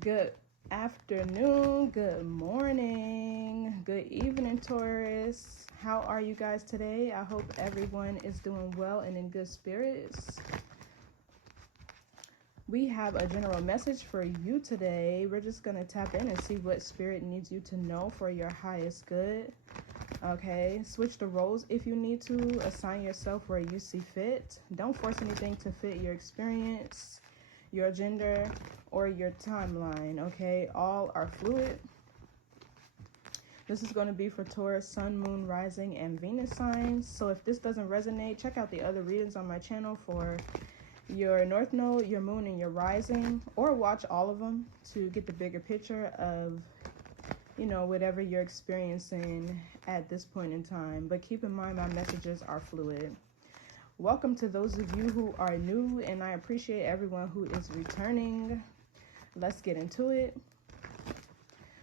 Good afternoon, good morning, good evening, Taurus. How are you guys today? I hope everyone is doing well and in good spirits. We have a general message for you today. We're just going to tap in and see what spirit needs you to know for your highest good. Okay, switch the roles if you need to. Assign yourself where you see fit. Don't force anything to fit your experience, your gender, or your timeline. Okay, all are fluid. This is going to be for Taurus, Sun, Moon, Rising, and Venus signs. So if this doesn't resonate, check out the other readings on my channel for your North Node, your Moon, and your Rising, or watch all of them to get the bigger picture of, you know, whatever you're experiencing at this point in time. But keep in mind, my messages are fluid. Welcome to those of you who are new, and I appreciate everyone who is returning. Let's get into it.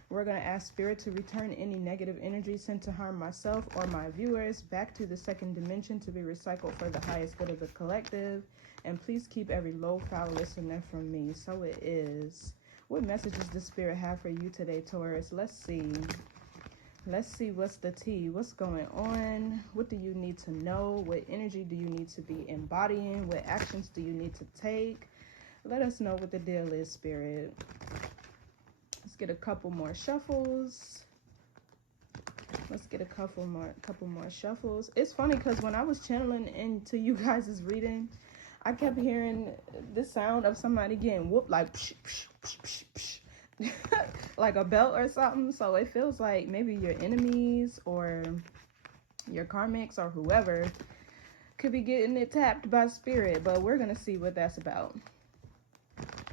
We're going to ask Spirit to return any negative energy sent to harm myself or my viewers back to the second dimension to be recycled for the highest good of the collective. And please keep every low, foul listener from me. So it is. What messages does Spirit have for you today, Taurus? Let's see. Let's see what's the tea. What's going on? What do you need to know? What energy do you need to be embodying? What actions do you need to take? Let us know what the deal is, Spirit. Let's get a couple more shuffles. Let's get a couple more shuffles. It's funny because when I was channeling into you guys' reading, I kept hearing the sound of somebody getting whooped, like psh, psh, psh, psh, psh. Like a belt or something. So it feels like maybe your enemies or your karmics or whoever could be getting it tapped by spirit. But we're going to see what that's about.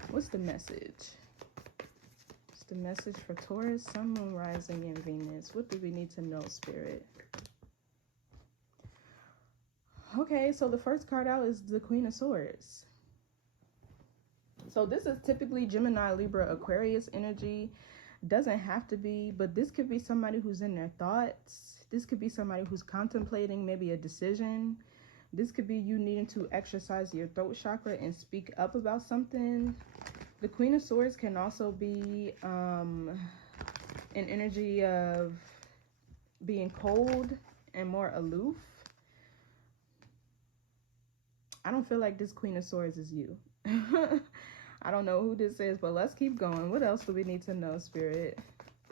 What's the message? What's the message for Taurus, Sun, Moon, Rising, and Venus? What do we need to know, Spirit? Okay, so the first card out is the Queen of Swords. So this is typically Gemini, Libra, Aquarius energy. Doesn't have to be, but this could be somebody who's in their thoughts. This could be somebody who's contemplating maybe a decision. This could be you needing to exercise your throat chakra and speak up about something. The Queen of Swords can also be an energy of being cold and more aloof. I don't feel like this Queen of Swords is you. I don't know who this is, but let's keep going. What else do we need to know, Spirit?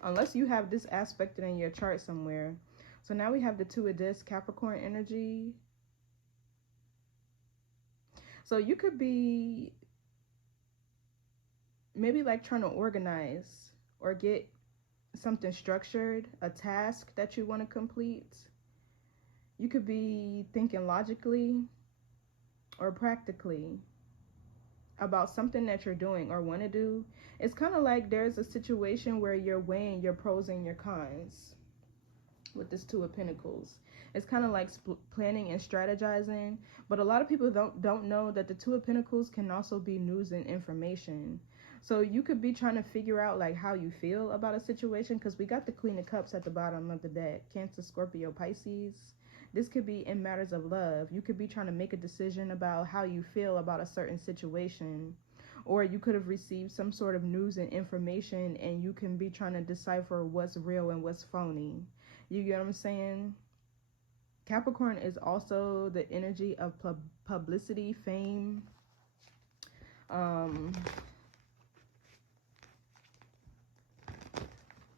Unless you have this aspected in your chart somewhere. So now we have the Two of Discs, Capricorn energy. So you could be maybe like trying to organize or get something structured, a task that you want to complete. You could be thinking logically or practically about something that you're doing or want to do. It's kind of like there's a situation where you're weighing your pros and your cons with this Two of Pentacles. It's kind of like planning and strategizing, but a lot of people don't know that the Two of Pentacles can also be news and information. So you could be trying to figure out like how you feel about a situation, because we got the Queen of Cups at the bottom of the deck. Cancer, Scorpio, Pisces. This could be in matters of love. You could be trying to make a decision about how you feel about a certain situation. Or you could have received some sort of news and information and you can be trying to decipher what's real and what's phony. You get what I'm saying? Capricorn is also the energy of publicity, fame.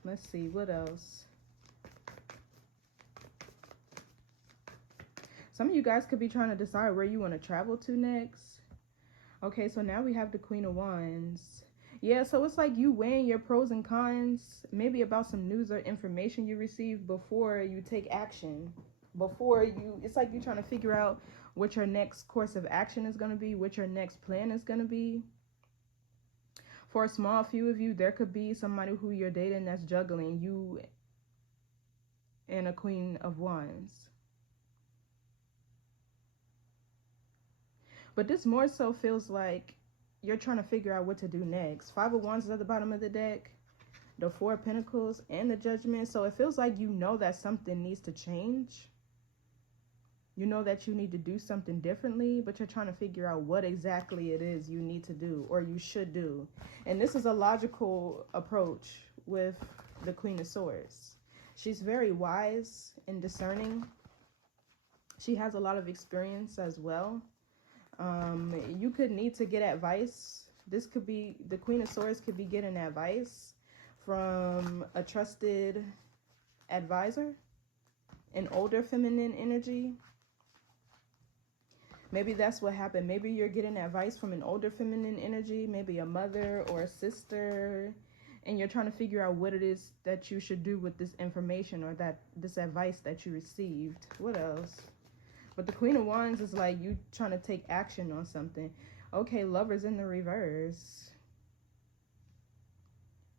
Let's see, what else? Some of you guys could be trying to decide where you want to travel to next. Okay, so now we have the Queen of Wands. Yeah, so it's like you weighing your pros and cons, maybe about some news or information you receive before you take action. It's like you're trying to figure out what your next course of action is going to be, what your next plan is going to be. For a small few of you, there could be somebody who you're dating that's juggling you and a Queen of Wands. But this more so feels like you're trying to figure out what to do next. Five of Wands is at the bottom of the deck. The Four of Pentacles and the Judgment. So it feels like you know that something needs to change. You know that you need to do something differently, but you're trying to figure out what exactly it is you need to do or you should do. And this is a logical approach with the Queen of Swords. She's very wise and discerning. She has a lot of experience as well. You could need to get advice. This could be, the Queen of Swords could be getting advice from a trusted advisor, an older feminine energy. Maybe that's what happened. Maybe you're getting advice from an older feminine energy, maybe a mother or a sister, and you're trying to figure out what it is that you should do with this information or that this advice that you received. What else? But the Queen of Wands is like you trying to take action on something. Okay, Lovers in the reverse.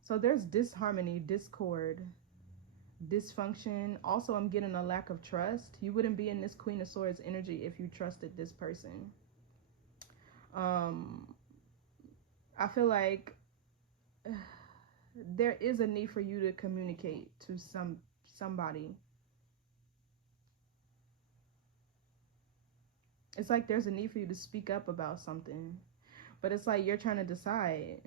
So there's disharmony, discord, dysfunction. Also, I'm getting a lack of trust. You wouldn't be in this Queen of Swords energy if you trusted this person. I feel like there is a need for you to communicate to somebody. It's like there's a need for you to speak up about something, but it's like you're trying to decide.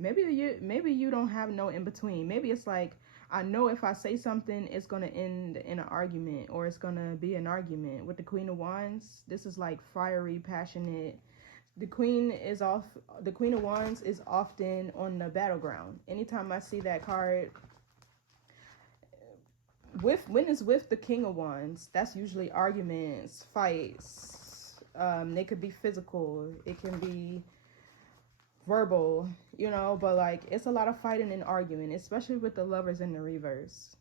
Maybe you don't have no in between. Maybe it's like, I know if I say something, it's going to end in an argument, or it's going to be an argument. With the Queen of Wands, this is like fiery, passionate. The Queen of Wands is often on the battleground. Anytime I see that card, when it's with the King of Wands, that's usually arguments, fights. They could be physical. It can be verbal, you know, but like it's a lot of fighting and arguing, especially with the Lovers in the reverse.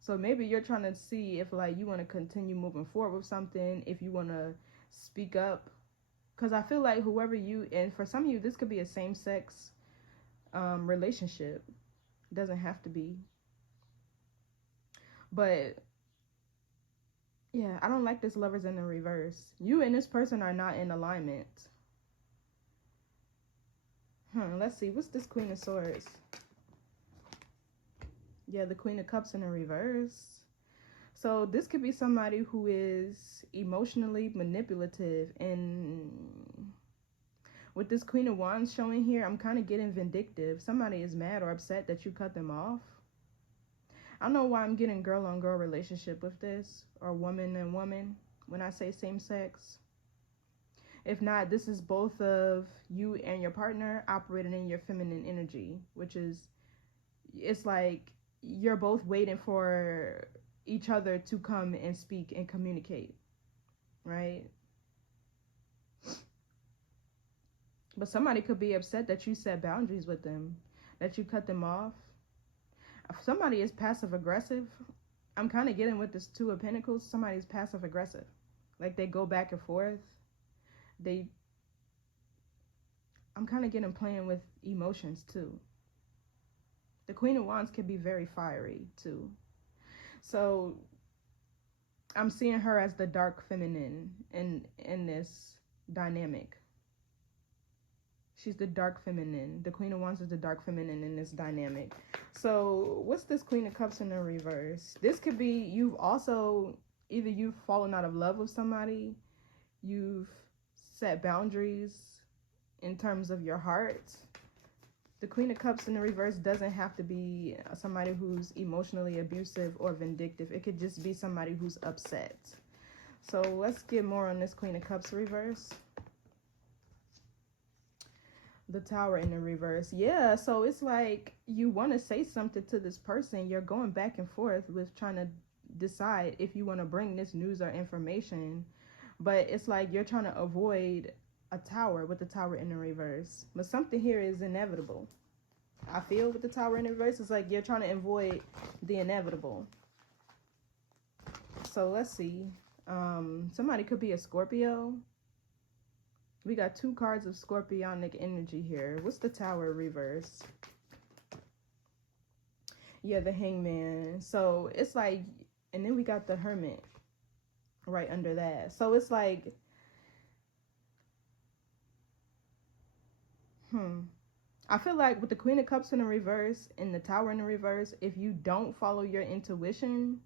So maybe you're trying to see if like you want to continue moving forward with something, if you want to speak up, because I feel like whoever you, and for some of you this could be a same-sex relationship. It doesn't have to be, but yeah, I don't like this Lovers in the reverse. You and this person are not in alignment. Let's see. What's this Queen of Swords? Yeah, the Queen of Cups in the reverse. So this could be somebody who is emotionally manipulative. And with this Queen of Wands showing here, I'm kind of getting vindictive. Somebody is mad or upset that you cut them off. I don't know why I'm getting girl-on-girl relationship with this, or woman and woman when I say same sex. If not, this is both of you and your partner operating in your feminine energy, which is, it's like you're both waiting for each other to come and speak and communicate, right? But somebody could be upset that you set boundaries with them, that you cut them off. If somebody is passive aggressive, I'm kind of getting with this Two of Pentacles. Somebody's passive aggressive, like they go back and forth. I'm kind of getting playing with emotions too. The Queen of Wands can be very fiery too. So I'm seeing her as the dark feminine in this dynamic. She's the dark feminine. The Queen of Wands is the dark feminine in this dynamic. So what's this Queen of Cups in the reverse? This could be either you've fallen out of love with somebody, you've set boundaries in terms of your heart. The Queen of Cups in the reverse doesn't have to be somebody who's emotionally abusive or vindictive. It could just be somebody who's upset. So let's get more on this Queen of Cups reverse. The Tower in the reverse. Yeah, so it's like you want to say something to this person. You're going back and forth with trying to decide if you want to bring this news or information. But it's like you're trying to avoid a tower with the Tower in the reverse. But something here is inevitable. I feel with the Tower in the reverse, it's like you're trying to avoid the inevitable. So let's see. Somebody could be a Scorpio. We got two cards of scorpionic energy here. What's the Tower reverse? Yeah, the Hangman. So it's like, and then we got the Hermit right under that. So it's like, I feel like with the Queen of Cups in the reverse and the Tower in the reverse, if you don't follow your intuition,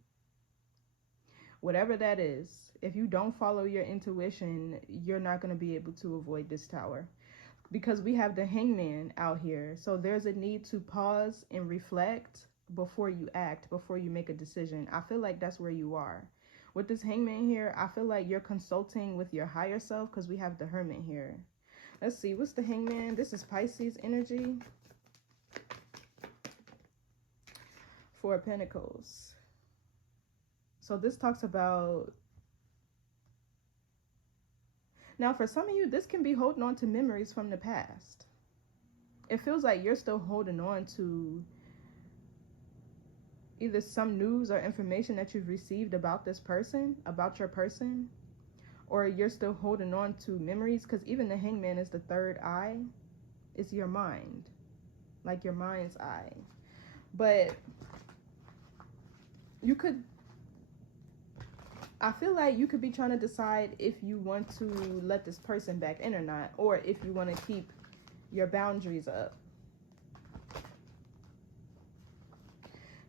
Whatever that is, if you don't follow your intuition, you're not going to be able to avoid this tower. Because we have the hangman out here. So there's a need to pause and reflect before you act, before you make a decision. I feel like that's where you are. With this hangman here, I feel like you're consulting with your higher self because we have the hermit here. Let's see, what's the hangman? This is Pisces energy. Four of Pentacles. So this talks about, now for some of you, this can be holding on to memories from the past. It feels like you're still holding on to either some news or information that you've received about this person, about your person, or you're still holding on to memories, because even the hangman is the third eye. It's your mind, like your mind's eye. But you could, I feel like you could be trying to decide if you want to let this person back in or not, or if you want to keep your boundaries up.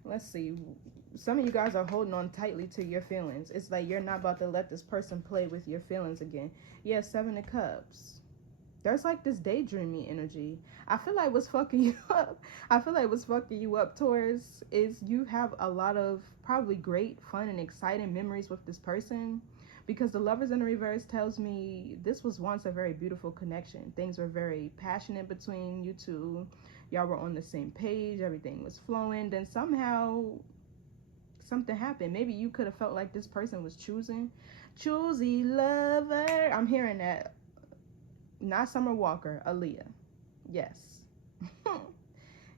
Let's see. Some of you guys are holding on tightly to your feelings. It's like you're not about to let this person play with your feelings again. Yeah, Seven of Cups. There's like this daydreamy energy. I feel like what's fucking you up, Taurus, is you have a lot of probably great, fun, and exciting memories with this person. Because the Lovers in the reverse tells me this was once a very beautiful connection. Things were very passionate between you two. Y'all were on the same page. Everything was flowing. Then somehow something happened. Maybe you could have felt like this person was choosy lover. I'm hearing that. Not Summer Walker, Aaliyah. Yes.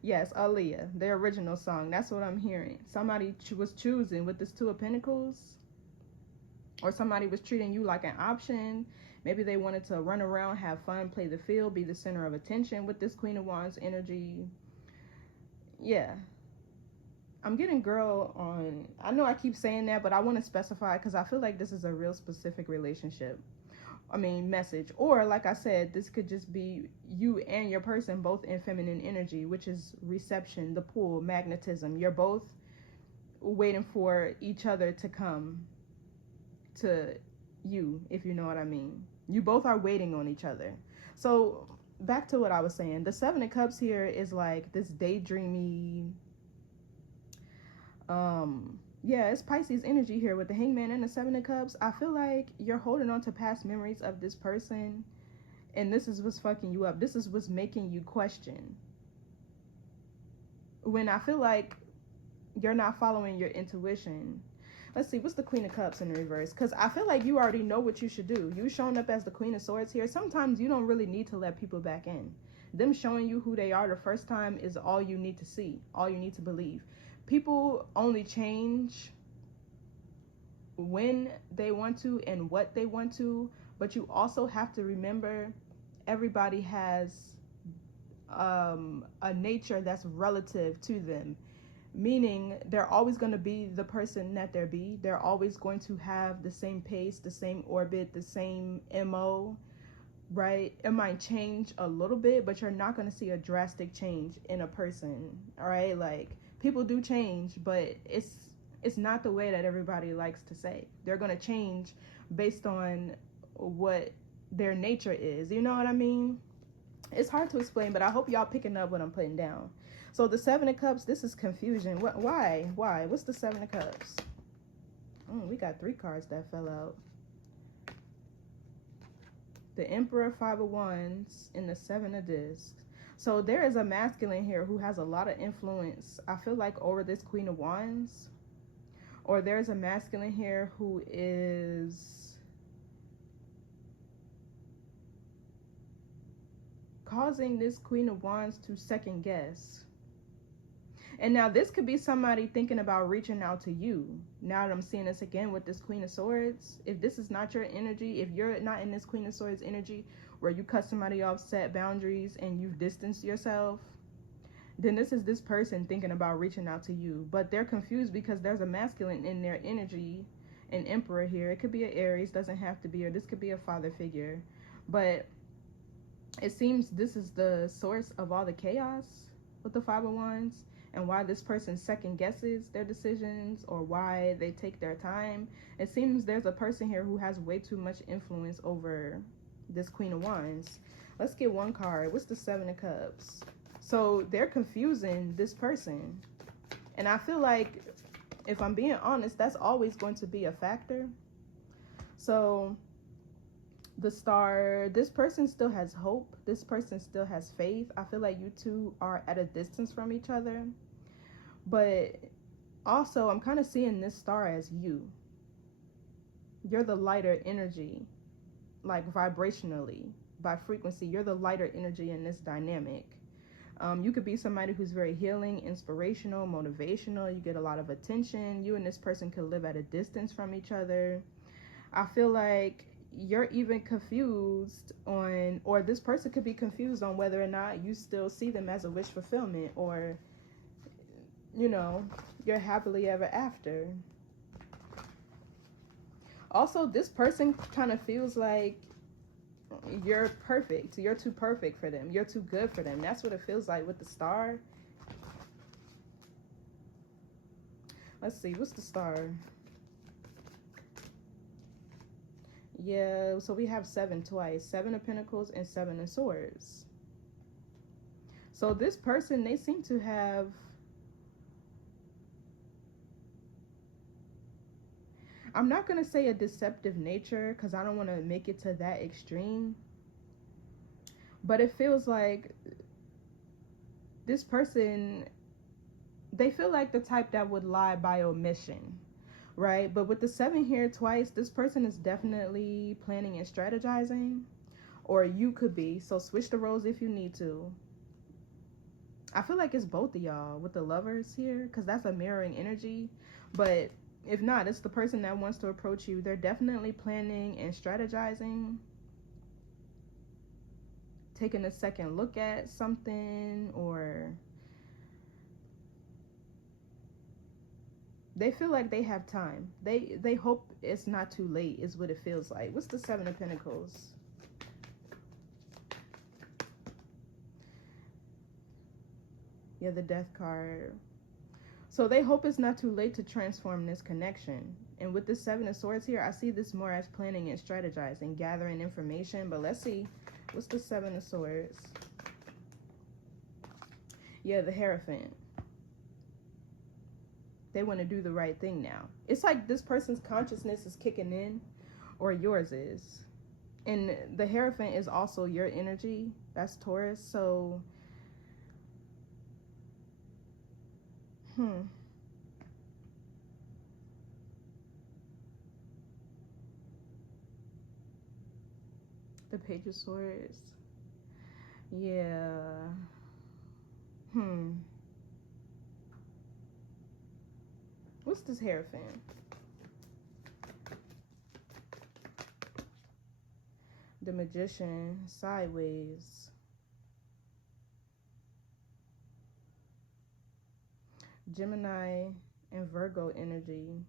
Yes, Aaliyah, the original song. That's what I'm hearing. Somebody was choosing with this Two of Pentacles. Or somebody was treating you like an option. Maybe they wanted to run around, have fun, play the field, be the center of attention with this Queen of Wands energy. Yeah. I'm getting girl on, I know I keep saying that, but I want to specify because I feel like this is a real specific relationship. Message. Or like I said, this could just be you and your person both in feminine energy, which is reception, the pull, magnetism. You're both waiting for each other to come to you, if you know what I mean. You both are waiting on each other. So back to what I was saying. The Seven of Cups here is like this daydreamy, yeah, it's Pisces energy here with the hangman and the Seven of Cups. I feel like you're holding on to past memories of this person, and this is what's fucking you up. This is what's making you question. When I feel like you're not following your intuition. Let's see, what's the Queen of Cups in the reverse? Because I feel like you already know what you should do. You showing up as the Queen of Swords here. Sometimes you don't really need to let people back in. Them showing you who they are the first time is all you need to see, all you need to believe. People only change when they want to and what they want to, but you also have to remember everybody has a nature that's relative to them. Meaning they're always going to be the person that they're be. They're always going to have the same pace, the same orbit, the same MO, right? It might change a little bit, but you're not going to see a drastic change in a person, all right? Like, people do change, but it's not the way that everybody likes to say. They're going to change based on what their nature is. You know what I mean? It's hard to explain, but I hope y'all picking up what I'm putting down. So the Seven of Cups, this is confusion. Why? What's the Seven of Cups? We got 3 cards that fell out. The Emperor, Five of Wands, and the Seven of Discs. So there is a masculine here who has a lot of influence, I feel like, over this Queen of Wands. Or there's a masculine here who is causing this Queen of Wands to second guess. And now this could be somebody thinking about reaching out to you. Now that I'm seeing this again with this Queen of Swords, if this is not your energy, if you're not in this Queen of Swords energy where you cut somebody off, set boundaries, and you've distanced yourself, then this is this person thinking about reaching out to you. But they're confused because there's a masculine in their energy, an Emperor here. It could be an Aries, doesn't have to be, or this could be a father figure. But it seems this is the source of all the chaos with the Five of Wands. and why this person second guesses their decisions or why they take their time. It seems there's a person here who has way too much influence over this Queen of Wands. Let's get one card. What's the Seven of Cups? So they're confusing this person. And I feel like, if I'm being honest, that's always going to be a factor. So the Star, this person still has hope. This person still has faith. I feel like you two are at a distance from each other. But also, I'm kind of seeing this Star as you. You're the lighter energy, like vibrationally, by frequency. You're the lighter energy in this dynamic. You could be somebody who's very healing, inspirational, motivational. You get a lot of attention. You and this person could live at a distance from each other. I feel like you're even confused on, or this person could be confused on whether or not you still see them as a wish fulfillment, or, you know, you're happily ever after. Also, this person kind of feels like you're perfect. You're too perfect for them. You're too good for them. That's what it feels like with the Star. Let's see. What's the Star? Yeah, so we have 7 twice. 7 of Pentacles and 7 of Swords. So this person, they seem to have... I'm not going to say a deceptive nature, because I don't want to make it to that extreme. But it feels like this person, they feel like the type that would lie by omission, right? But with the 7 here twice, this person is definitely planning and strategizing, or you could be. So switch the roles if you need to. I feel like it's both of y'all with the Lovers here, because that's a mirroring energy. But if not, it's the person that wants to approach you. They're definitely planning and strategizing, taking a second look at something, or they feel like they have time. They hope it's not too late is what it feels like. What's the 7 of Pentacles? Yeah, the Death card. So they hope it's not too late to transform this connection. And with the 7 of Swords here, I see this more as planning and strategizing, gathering information. But let's see. What's the 7 of Swords? Yeah, the Hierophant. They want to do the right thing now. It's like this person's consciousness is kicking in, or yours is. And the Hierophant is also your energy. That's Taurus. So... The Page of Swords. Yeah. What's this Hierophant? The Magician, sideways. Gemini and Virgo energy.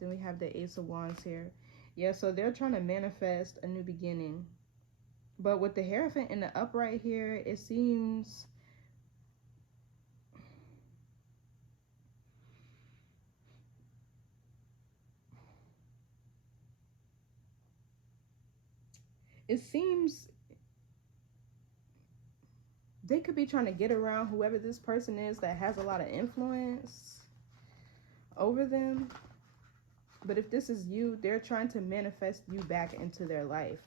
Then we have the Ace of Wands here. Yeah, so they're trying to manifest a new beginning. But with the Hierophant in the upright here, it seems... It seems they could be trying to get around whoever this person is that has a lot of influence over them. But if this is you, they're trying to manifest you back into their life.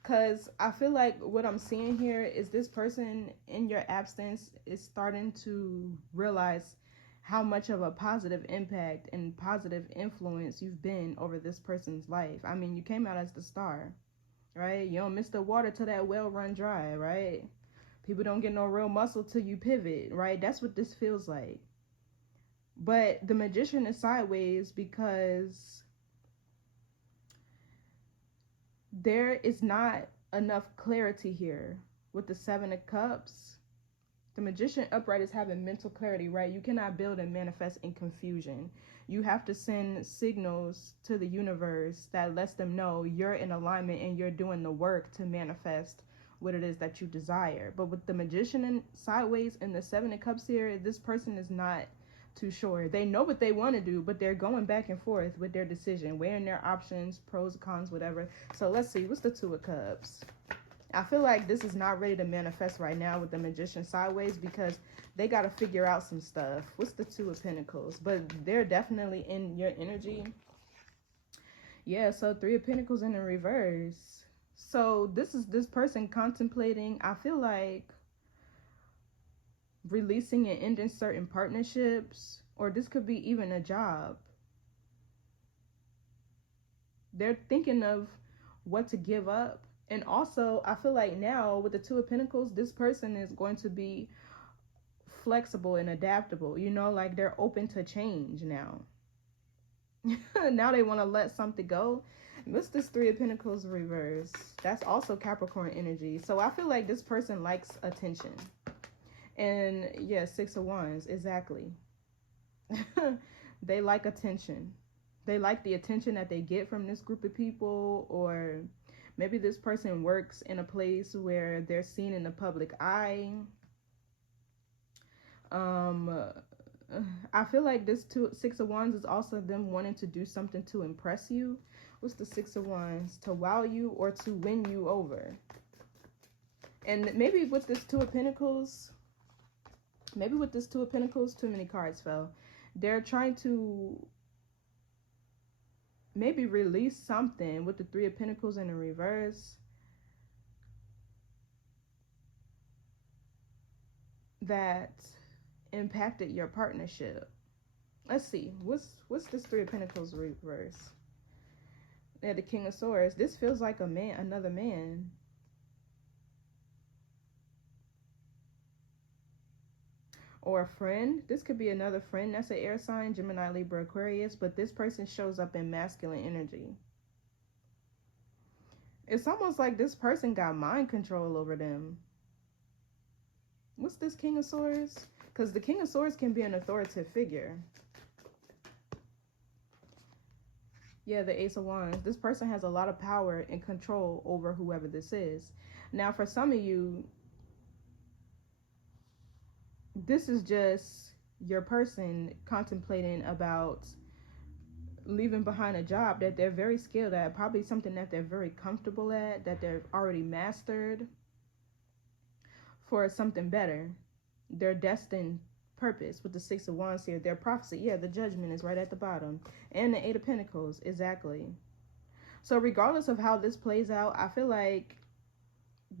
Because I feel like what I'm seeing here is this person in your absence is starting to realize how much of a positive impact and positive influence you've been over this person's life. I mean, you came out as the Star, right? You don't miss the water till that well run dry, right? People don't get no real muscle till you pivot, right? That's what this feels like. But the Magician is sideways because there is not enough clarity here with the 7 of Cups. The Magician upright is having mental clarity, right? You cannot build and manifest in confusion. You have to send signals to the universe that lets them know you're in alignment and you're doing the work to manifest what it is that you desire. But with the Magician in sideways and the 7 of Cups here, this person is not too sure. They know what they want to do, but they're going back and forth with their decision, weighing their options, pros, cons, whatever. So let's see, what's the Two of Cups? I feel like this is not ready to manifest right now with the Magician sideways because they got to figure out some stuff. What's the Two of Pentacles? But they're definitely in your energy. Yeah, so Three of Pentacles in the reverse. So this is this person contemplating, I feel like, releasing and ending certain partnerships, or this could be even a job. They're thinking of what to give up. And also, I feel like now with the Two of Pentacles, this person is going to be flexible and adaptable. You know, like they're open to change now. Now they want to let something go. What's this Three of Pentacles reverse? That's also Capricorn energy. So I feel like this person likes attention. And yeah, Six of Wands, exactly. They like attention. They like the attention that they get from this group of people, or maybe this person works in a place where they're seen in the public eye. I feel like this Six of Wands is also them wanting to do something to impress you. What's the Six of Wands? To wow you or to win you over. And maybe with this Two of Pentacles, too many cards fell. They're trying to maybe release something with the Three of Pentacles in the reverse that impacted your partnership. Let's see. What's this Three of Pentacles reverse? Yeah, the King of Swords. This feels like another man. Or a friend. This could be another friend. That's an air sign, Gemini, Libra, Aquarius. But this person shows up in masculine energy. It's almost like this person got mind control over them. What's this King of Swords? Because the King of Swords can be an authoritative figure. Yeah, the Ace of Wands. This person has a lot of power and control over whoever this is. Now, for some of you, this is just your person contemplating about leaving behind a job that they're very skilled at, probably something that they're very comfortable at, that they're already mastered, for something better. Their destined purpose with the Six of Wands here, their prophecy. Yeah, the Judgment is right at the bottom. And the Eight of Pentacles, exactly. So regardless of how this plays out, I feel like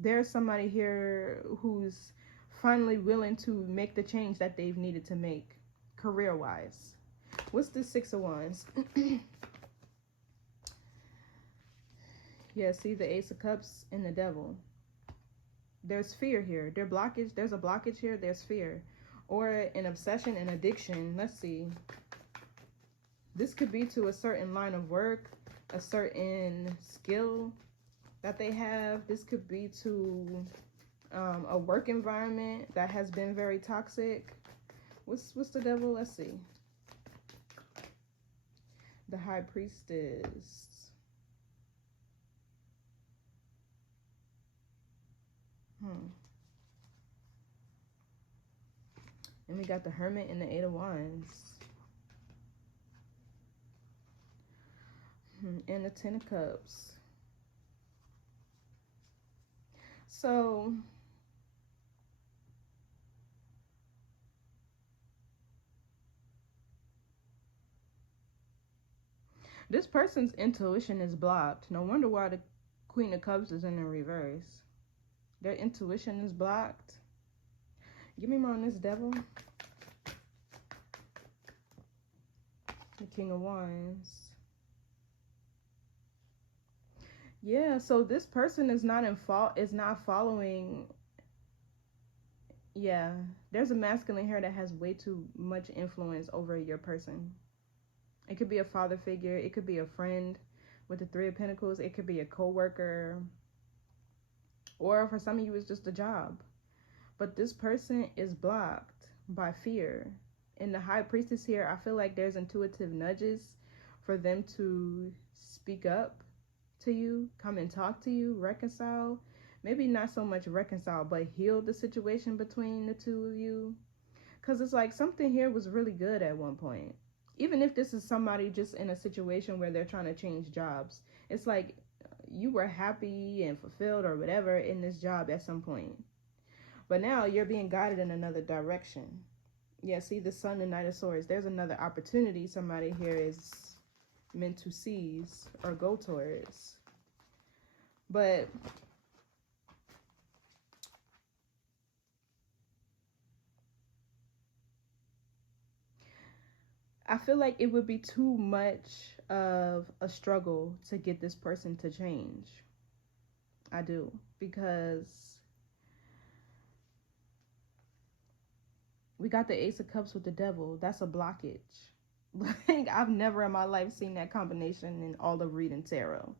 there's somebody here who's finally willing to make the change that they've needed to make career-wise. What's the Six of Wands? Yeah, see the Ace of Cups and the Devil. There's fear here. There's a blockage here. There's fear. Or an obsession and addiction. Let's see. This could be to a certain line of work, a certain skill that they have. This could be to a work environment that has been very toxic. What's the Devil? Let's see. The High Priestess. And we got the Hermit and the Eight of Wands. And the Ten of Cups. So this person's intuition is blocked. No wonder why the Queen of Cups is in the reverse. Their intuition is blocked. Give me more on this Devil. The King of Wands. Yeah, so this person is not following. Yeah, there's a masculine here that has way too much influence over your person. It could be a father figure. It could be a friend with the Three of Pentacles. It could be a co-worker. Or for some of you, it's just a job. But this person is blocked by fear. In the High Priestess here, I feel like there's intuitive nudges for them to speak up to you, come and talk to you, reconcile. Maybe not so much reconcile, but heal the situation between the two of you. Because it's like something here was really good at one point. Even if this is somebody just in a situation where they're trying to change jobs, it's like you were happy and fulfilled or whatever in this job at some point. But now you're being guided in another direction. Yeah, see the Sun and Knight of Swords. There's another opportunity somebody here is meant to seize or go towards. But I feel like it would be too much of a struggle to get this person to change. I do. Because we got the Ace of Cups with the Devil. That's a blockage. Like, I've never in my life seen that combination in all of reading tarot.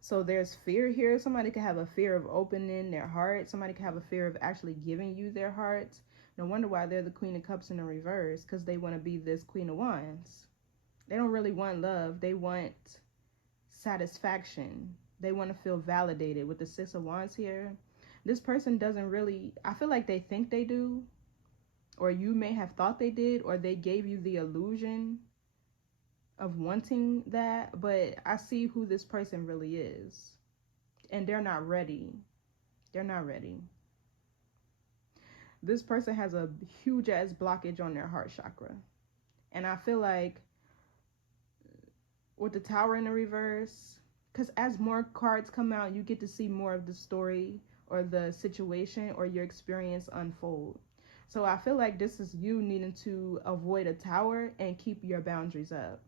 So there's fear here. Somebody could have a fear of opening their heart. Somebody could have a fear of actually giving you their heart. No wonder why they're the Queen of Cups in the reverse, because they want to be this Queen of Wands. They don't really want love. They want satisfaction. They want to feel validated with the Six of Wands here. This person doesn't really, I feel like they think they do, or you may have thought they did, or they gave you the illusion of wanting that, but I see who this person really is, and they're not ready. They're not ready. This person has a huge ass blockage on their heart chakra, and I feel like with the Tower in the reverse, because as more cards come out, you get to see more of the story or the situation or your experience unfold. So I feel like this is you needing to avoid a Tower and keep your boundaries up.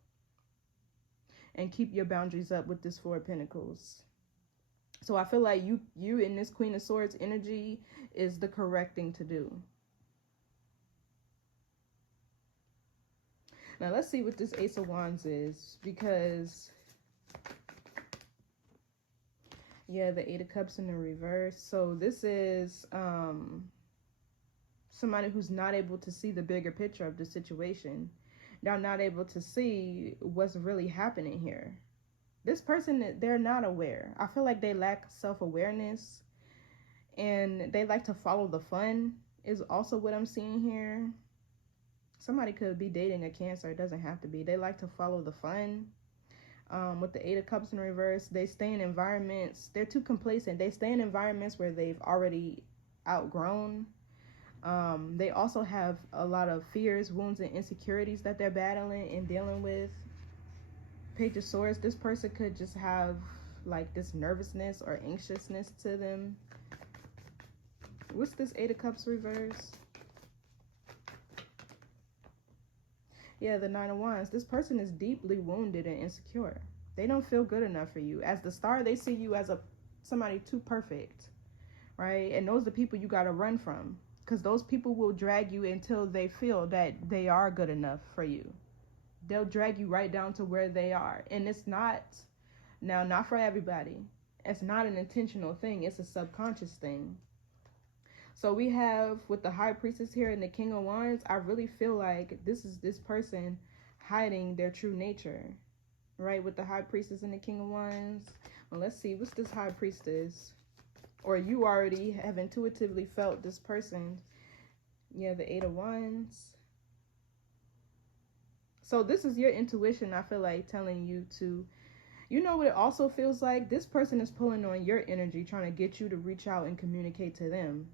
And keep your boundaries up with this Four of Pentacles. So I feel like you in this Queen of Swords energy is the correct thing to do. Now let's see what this Ace of Wands is, because yeah, the Eight of Cups in the reverse. So this is somebody who's not able to see the bigger picture of the situation. They're not able to see what's really happening here. This person, they're not aware. I feel like they lack self-awareness, and they like to follow the fun is also what I'm seeing here. Somebody could be dating a Cancer. It doesn't have to be. They like to follow the fun. With the Eight of Cups in reverse, they stay in environments. They're too complacent. They stay in environments where they've already outgrown. They also have a lot of fears, wounds, and insecurities that they're battling and dealing with. Page of Swords, this person could just have like this nervousness or anxiousness to them. What's this Eight of Cups reverse? Yeah, the Nine of Wands. This person is deeply wounded and insecure. They don't feel good enough for you. As the star, they see you as somebody too perfect, right? And those are the people you got to run from, because those people will drag you until they feel that they are good enough for you. They'll drag you right down to where they are. And it's not, now, not for everybody. It's not an intentional thing. It's a subconscious thing. So we have with the High Priestess here and the King of Wands, I really feel like this is this person hiding their true nature, right? With the High Priestess and the King of Wands. Well, let's see, what's this High Priestess? Or you already have intuitively felt this person. Yeah, the Eight of Wands. So this is your intuition, I feel like, telling you to, you know what it also feels like? This person is pulling on your energy, trying to get you to reach out and communicate to them.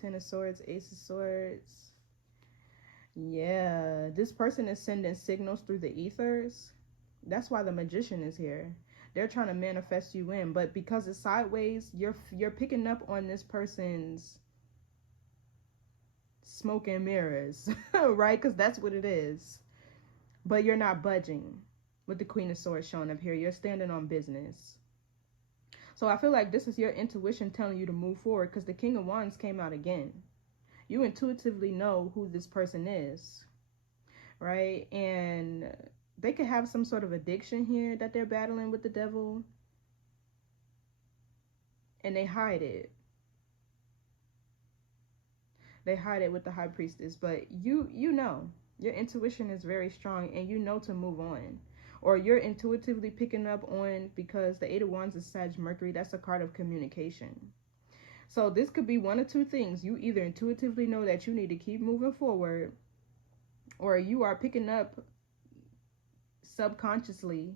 Ten of Swords, Ace of Swords. Yeah, this person is sending signals through the ethers. That's why the Magician is here. They're trying to manifest you in, but because it's sideways, you're picking up on this person's smoke and mirrors, right? Because that's what it is. But you're not budging with the Queen of Swords showing up here. You're standing on business. So I feel like this is your intuition telling you to move forward, because the King of Wands came out again. You intuitively know who this person is, right? And they could have some sort of addiction here that they're battling with the Devil, and they hide it. They hide it with the High Priestess, but you know, your intuition is very strong, and you know to move on. Or you're intuitively picking up on, because the Eight of Wands is Sag Mercury. That's a card of communication. So this could be one of two things. You either intuitively know that you need to keep moving forward, or you are picking up subconsciously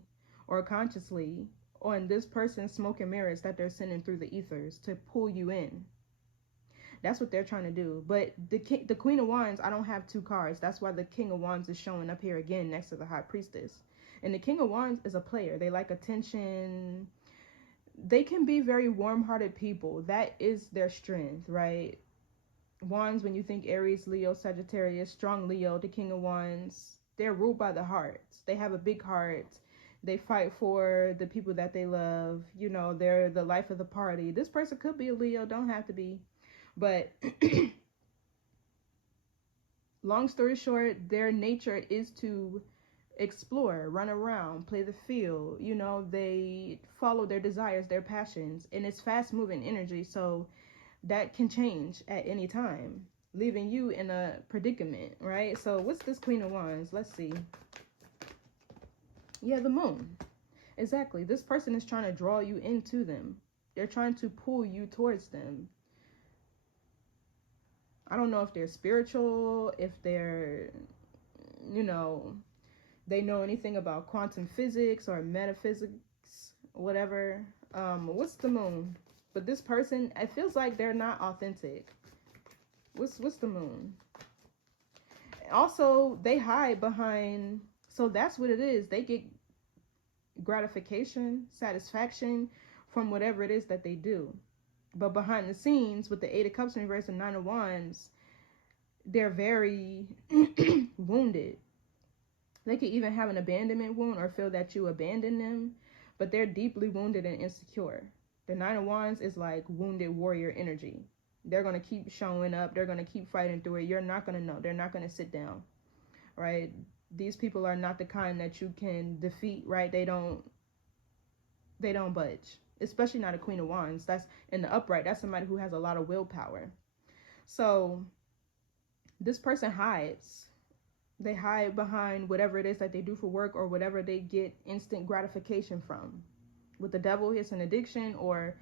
or consciously on this person's smoke and mirrors that they're sending through the ethers to pull you in. That's what they're trying to do. But the Queen of Wands, I don't have two cards. That's why the King of Wands is showing up here again next to the High Priestess. And the King of Wands is a player. They like attention. They can be very warm-hearted people. That is their strength, right? Wands, when you think Aries, Leo, Sagittarius, strong Leo, the King of Wands, they're ruled by the hearts. They have a big heart. They fight for the people that they love. You know, they're the life of the party. This person could be a Leo, don't have to be. But long story short, their nature is to explore, run around, play the field. You know, they follow their desires, their passions, and it's fast moving energy. So that can change at any time, leaving you in a predicament, right? So what's this Queen of Wands? Let's see. Yeah, the Moon. Exactly. This person is trying to draw you into them. They're trying to pull you towards them. I don't know if they're spiritual, if they're, you know, they know anything about quantum physics or metaphysics, whatever. What's the Moon? But this person, it feels like they're not authentic. What's the Moon? Also, they hide behind, so that's what it is. They get gratification, satisfaction from whatever it is that they do. But behind the scenes, with the Eight of Cups in reverse and Nine of Wands, they're very wounded. They could even have an abandonment wound or feel that you abandoned them, but they're deeply wounded and insecure. The Nine of Wands is like wounded warrior energy. They're going to keep showing up. They're going to keep fighting through it. You're not going to know. They're not going to sit down, right? These people are not the kind that you can defeat, right? They don't budge, especially not a Queen of Wands. That's in the upright. That's somebody who has a lot of willpower. So this person hides. They hide behind whatever it is that they do for work or whatever they get instant gratification from. With the Devil, it's an addiction, or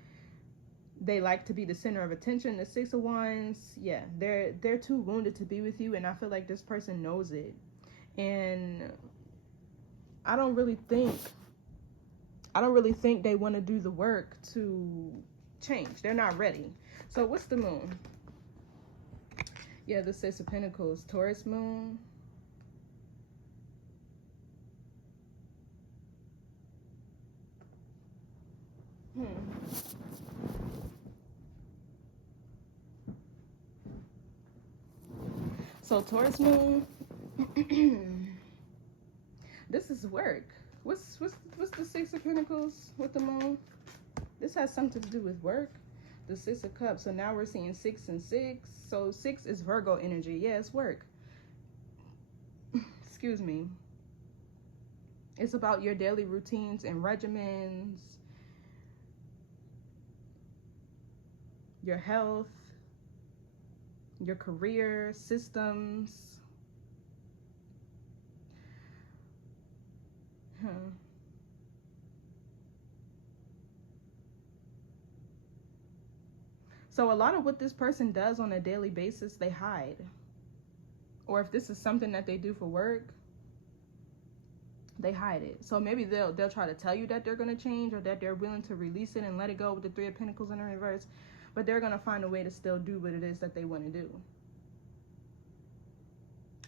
they like to be the center of attention. The Six of Wands, yeah, they're too wounded to be with you, and I feel like this person knows it. And I don't really think they want to do the work to change. They're not ready. So what's the Moon? Yeah, the Six of Pentacles, Taurus Moon. So Taurus Moon, this is work. What's the Six of Pentacles with the Moon? This has something to do with work. The Six of Cups. So now we're seeing 6 and 6. So 6 is Virgo energy. Yeah, it's work. Excuse me. It's about your daily routines and regimens, your health, your career, systems. So a lot of what this person does on a daily basis, they hide. Or if this is something that they do for work, they hide it. So maybe they'll try to tell you that they're going to change, or that they're willing to release it and let it go with the Three of Pentacles in the reverse, but they're going to find a way to still do what it is that they want to do.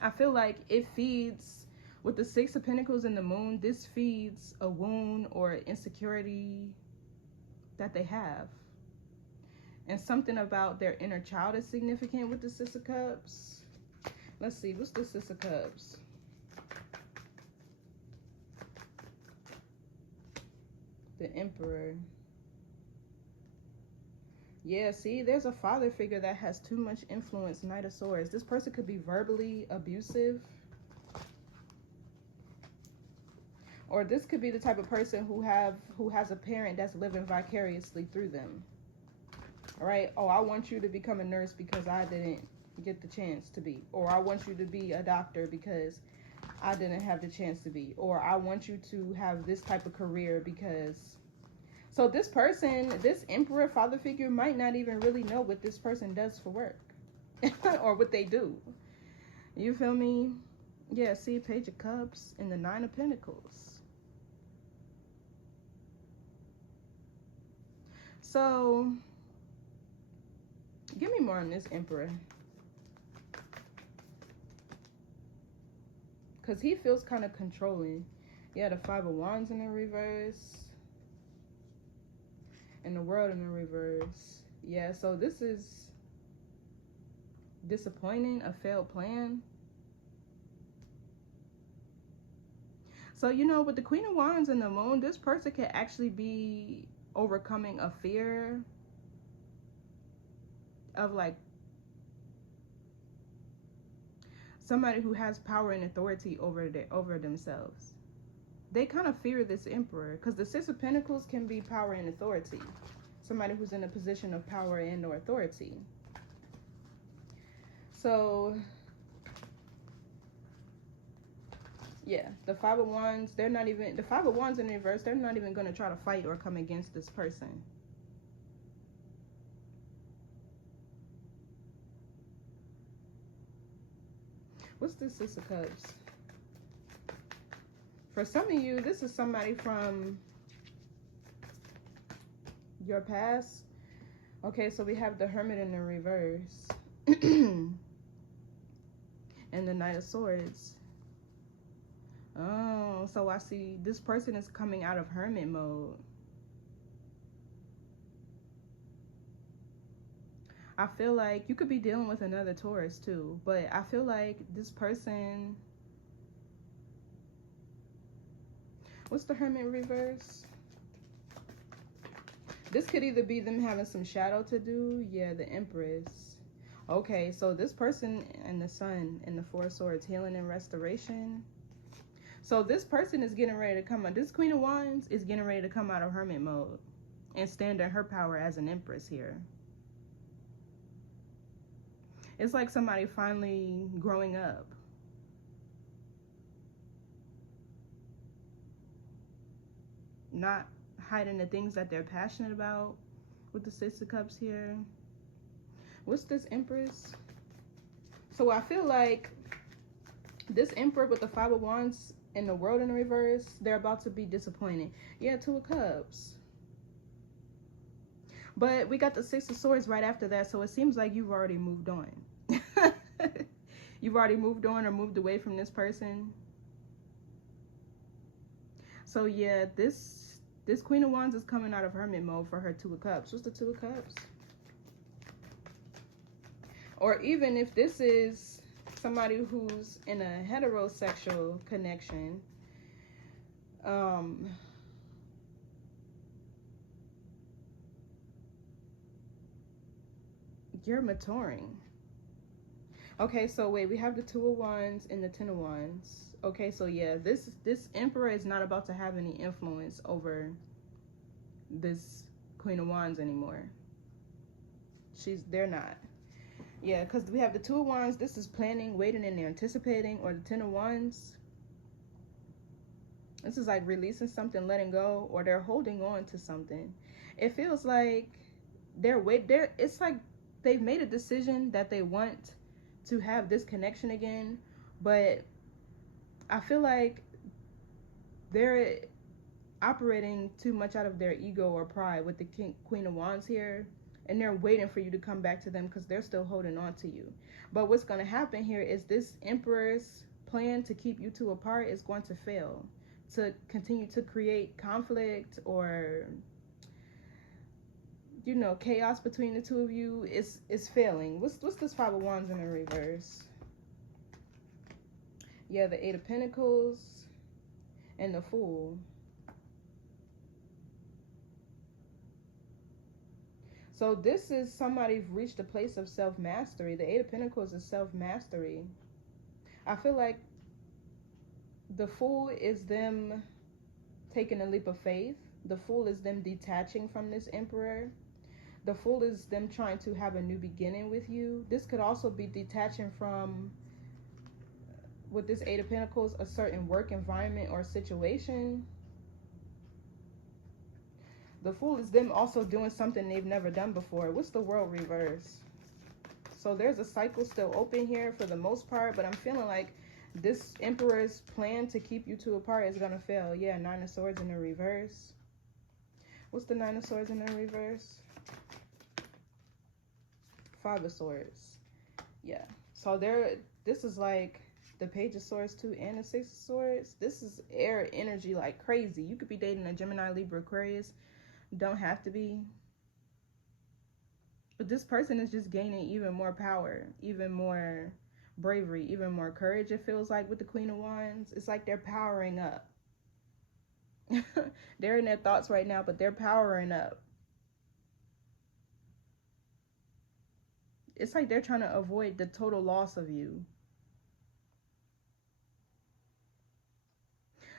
I feel like it feeds, with the Six of Pentacles and the Moon, this feeds a wound or insecurity that they have. And something about their inner child is significant with the Six of Cups. Let's see, what's the Six of Cups? The Emperor. Yeah, see, there's a father figure that has too much influence. Knight of Swords. This person could be verbally abusive. Or this could be the type of person who has a parent that's living vicariously through them. All right? Oh, I want you to become a nurse because I didn't get the chance to be. Or I want you to be a doctor because I didn't have the chance to be. Or I want you to have this type of career because... So this person, this emperor father figure, might not even really know what this person does for work or what they do. You feel me? Yeah, see, Page of Cups and the Nine of Pentacles. So, give me more on this emperor. Because he feels kind of controlling. Yeah, the Five of Wands in the reverse. And the World in the reverse. Yeah, so this is disappointing, a failed plan. So, you know, with the Queen of Wands and the Moon, this person can actually be overcoming a fear of like somebody who has power and authority over themselves. They kind of fear this emperor because the Six of Pentacles can be power and authority. Somebody who's in a position of power and or authority. So, yeah, the Five of Wands, they're not even, the Five of Wands in reverse, they're not even going to try to fight or come against this person. What's this Six of Cups? For some of you, this is somebody from your past. Okay, so we have the Hermit in the reverse. And the Knight of Swords. Oh, so I see this person is coming out of hermit mode. I feel like you could be dealing with another Taurus too, but I feel like this person... What's the Hermit reverse? This could either be them having some shadow to do. Yeah, the Empress. Okay, so this person and the Sun and the Four of Swords, healing and restoration. So this person is getting ready to come out. This Queen of Wands is getting ready to come out of hermit mode and stand in her power as an Empress here. It's like somebody finally growing up. Not hiding the things that they're passionate about with the Six of Cups here. What's this Empress? So I feel like this Emperor with the Five of Wands and the World in the reverse, they're about to be disappointed. Yeah, Two of Cups. But we got the Six of Swords right after that, so it seems like you've already moved on. You've already moved on or moved away from this person. So yeah, this Queen of Wands is coming out of hermit mode for her Two of Cups. What's the Two of Cups? Or even if this is somebody who's in a heterosexual connection, you're maturing. Okay, so wait, we have the Two of Wands and the Ten of Wands. Okay, so yeah, this Emperor is not about to have any influence over this Queen of Wands anymore. They're not. Yeah, because we have the Two of Wands. This is planning, waiting, and anticipating. Or the Ten of Wands. This is like releasing something, letting go, or they're holding on to something. It feels like it's like they've made a decision that they want to have this connection again, but I feel like they're operating too much out of their ego or pride with the Queen of Wands here, and they're waiting for you to come back to them because they're still holding on to you. But what's going to happen here is this Emperor's plan to keep you two apart is going to fail, to continue to create conflict or, you know, chaos between the two of you is failing. What's this Five of Wands in the reverse? Yeah, the Eight of Pentacles and the Fool. So this is somebody who's reached a place of self-mastery. The Eight of Pentacles is self-mastery. I feel like the Fool is them taking a leap of faith. The Fool is them detaching from this Emperor. The Fool is them trying to have a new beginning with you. This could also be detaching from, with this Eight of Pentacles, a certain work environment or situation. The Fool is them also doing something they've never done before. What's the World reverse? So there's a cycle still open here for the most part, but I'm feeling like this Emperor's plan to keep you two apart is gonna fail. Yeah, Nine of Swords in the reverse. What's the Nine of Swords in the reverse? Five of Swords. Yeah. So this is like the Page of Swords too, and the Six of Swords. This is air energy like crazy. You could be dating a Gemini, Libra, Aquarius. Don't have to be. But this person is just gaining even more power, even more bravery, even more courage, it feels like, with the Queen of Wands. It's like they're powering up. They're in their thoughts right now, but they're powering up. It's like they're trying to avoid the total loss of you.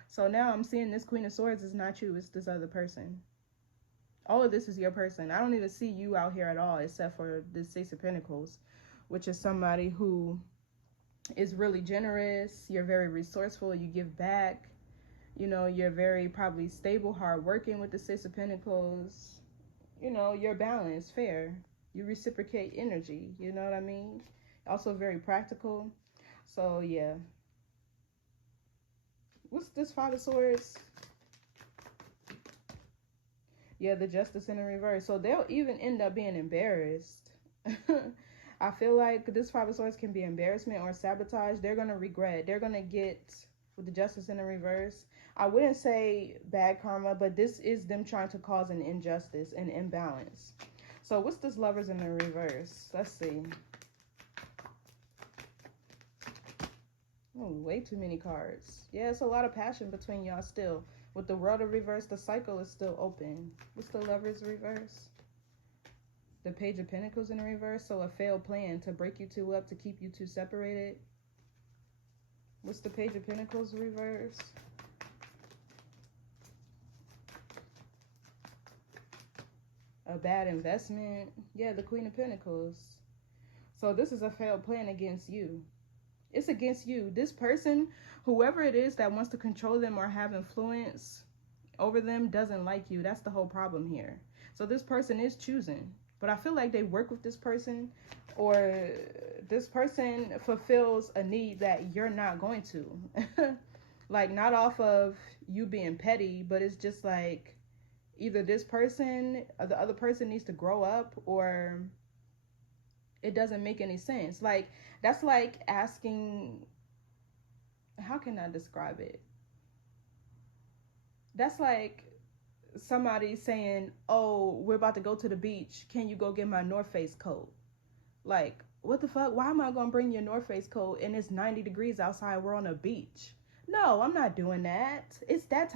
So now I'm seeing this Queen of Swords is not you, it's this other person. All of this is your person. I don't even see you out here at all, except for this Six of Pentacles, which is somebody who is really generous. You're very resourceful. You give back. You know, you're very probably stable, hardworking with the Six of Pentacles. You know, you're balanced, fair. You reciprocate energy. You know what I mean? Also very practical. So, yeah. What's this Five of Swords? Yeah, the Justice in the reverse. So they'll even end up being embarrassed. I feel like this Five of Swords can be embarrassment or sabotage. They're going to regret. They're going to get, with the Justice in the reverse, I wouldn't say bad karma, but this is them trying to cause an injustice, an imbalance. So what's this Lovers in the reverse? Let's see. Oh, way too many cards. Yeah, it's a lot of passion between y'all still. With the World in reverse, the cycle is still open. What's the Lovers reverse? The Page of Pentacles in reverse. So a failed plan to break you two up, to keep you two separated. What's the Page of Pentacles reverse? A bad investment. Yeah, the Queen of Pentacles. So this is a failed plan against you. It's against you. This person, whoever it is that wants to control them or have influence over them, doesn't like you. That's the whole problem here. So this person is choosing. But I feel like they work with this person, or this person fulfills a need that you're not going to. Like, not off of you being petty, but it's just like either this person or the other person needs to grow up, or it doesn't make any sense. Like, that's like asking, how can I describe it? That's like somebody saying, oh, we're about to go to the beach. Can you go get my North Face coat? Like, what the fuck? Why am I going to bring your North Face coat and it's 90 degrees outside? We're on a beach. No, I'm not doing that. It's that type.